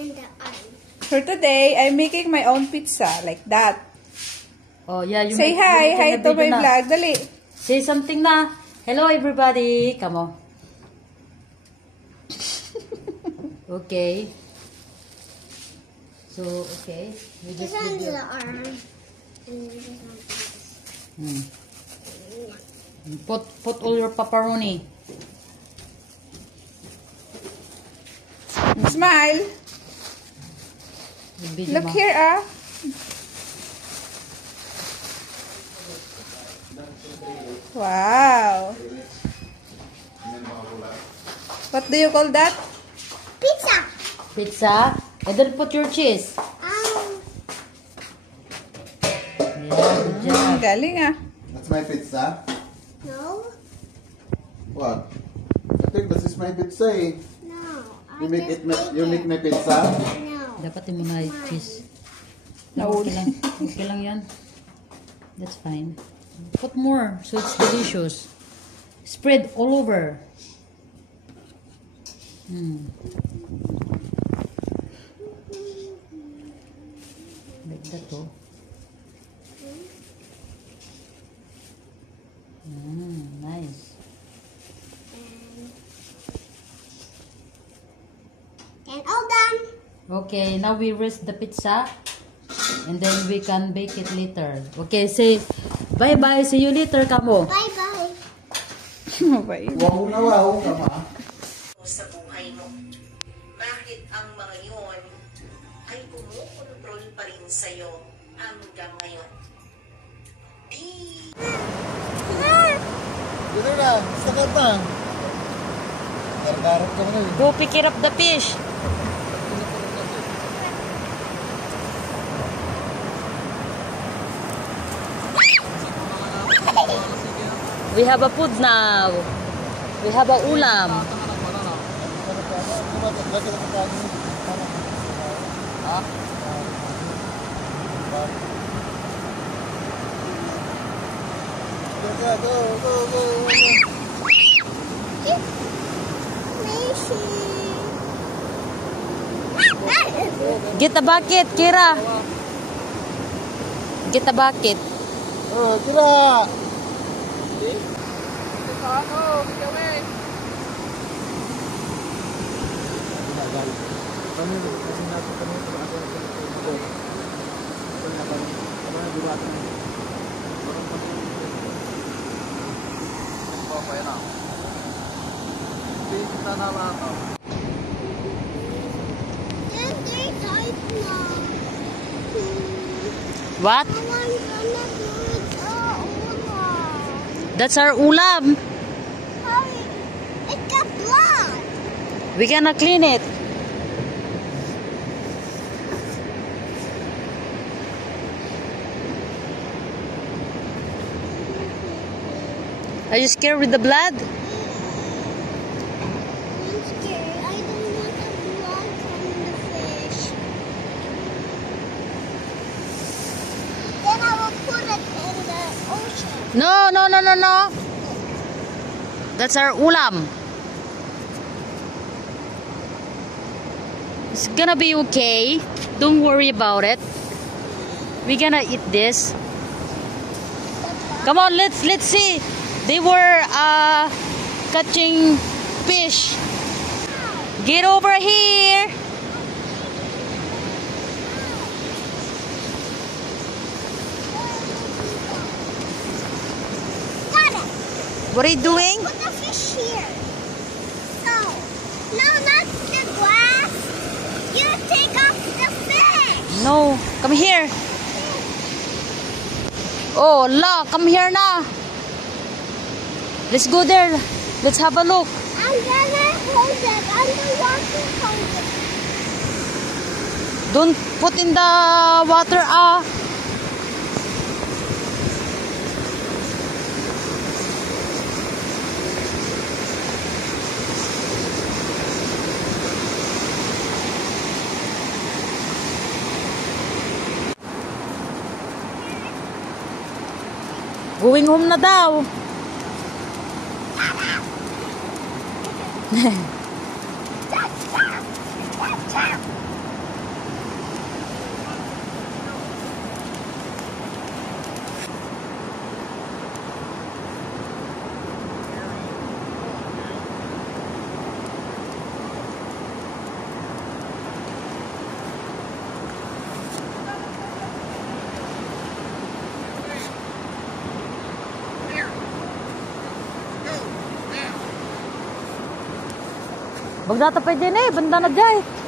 in the arm. For today, I'm making my own pizza like that. Oh yeah, you say hi to my vlog, dali. Say something na. Hello everybody. Come on. Okay. So okay, we just This one's the arm, and this one's Put all your pepperoni. Smile. Look here, ah. Wow. What do you call that? pizza. Pizza. And then put your cheese. Yeah, good job. Galing, ah. That's my pizza. No. What? I think this is my pizza. Eh? No. You make my pizza. No. Dapat yung mga cheese. No. Okay lang. Okay lang yan. That's fine. Put more so it's delicious. Spread all over. Like that, oh. Nice. And all done. Okay, now we rest the pizza. And then we can bake it later. Okay, say bye-bye. See you later, Kamo. Bye-bye. Bye. Wow na wow, kama. Sa buhay mo. Bakit ang mga yun ay kumukontrol pa rin sa'yo hanggang ngayon? Dito na, sakot na. Gargarap ka na. Go pick it up the fish. We have a food now. We have a ulam. Get a bucket, Kira. Get a bucket. Oh, Kira. What? That's our ulam. It's got blood. We're gonna clean it. Are you scared with the blood? I'm scared. I don't want the blood from the fish. Then I will put it in the ocean. No, no, no, no, no. That's our ulam. It's gonna be okay. Don't worry about it. We're gonna eat this. Come on, let's see. They were catching fish. Get over here. Got it. What are you doing? Put the fish here. So, no, not the glass. You take off the fish. No, come here. Oh, la, come here na. Let's go there. Let's have a look. I'm gonna hold it. I'm the water hold it. Don't put in the water, ah. Going home na daw. Bagdata pa din eh. Banda na dyan.